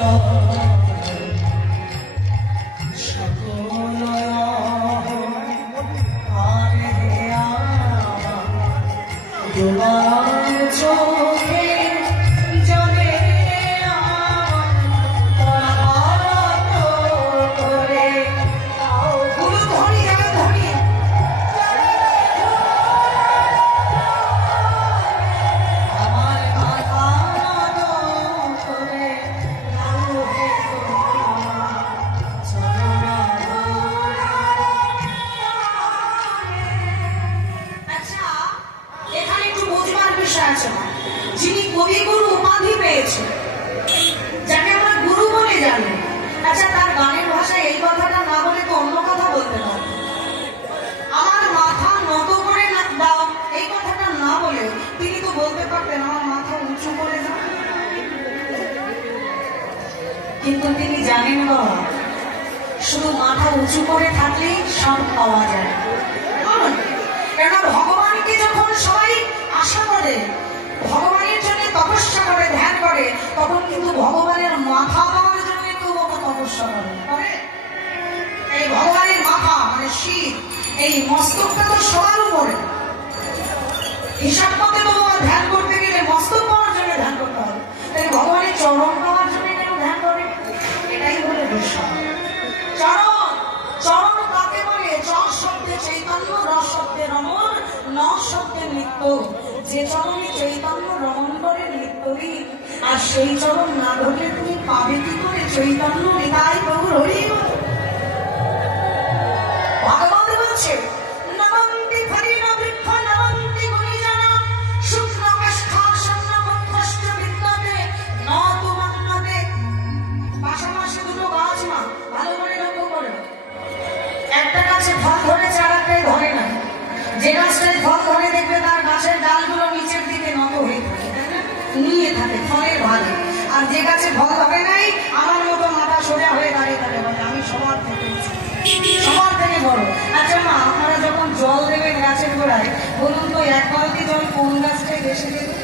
চোখে যিনি কবিগুরু উপাধি পেয়েছে যাকে আমরা গুরু বলে জানি। আচ্ছা তার গানের ভাষায় এই কথাটা না বলে তো অন্য কথা বলতে পারে আমার মাথা নত করে না দাও, এই কথাটা না বলে তিনি তো বলতে পারতেন, আমার মাথা উঁচু করে দাও। কিন্তু তিনি জানেন বাবা শুধু মাথা উঁচু করে থাকলেই সব পাওয়া যায়। করে এই ভগবানের মাথা মানে শিব এই মস্তকটা তো সবার উপরে। হিসাব মতে তো বাবা ধ্যান করতে গেলে মস্তক পাওয়ার জন্য ধ্যান করতে হবে। তাই ভগবানের চরণ পাওয়ার জন্য কেন ধ্যান করে? এটাই হলো বিষয়। চরণ চরণ বলে? চ শব্দে চৈতন্য, রস শব্দে রমণ ন শব্দে নৃত্য। যে চরণে চৈতন্য, রমণ করে নৃত্যরী আর সেই চরণ না ঘটে তুমি পাবে কি করে? চৈতন্য নিতাই প্রভুর হরি ভগবান বলছে আর যে গাছে ফল হবে নাই, আমার মতো মাথা সোজা হয়ে দাঁড়িয়ে থাকে বলে আমি সবার থেকে। সবার থেকে বড় আচ্ছা মা আপনারা যখন জল দেবেন গাছের গোড়ায়, বলুন তো, এক বালতি জল কোন গাছটাই বেশি দেবে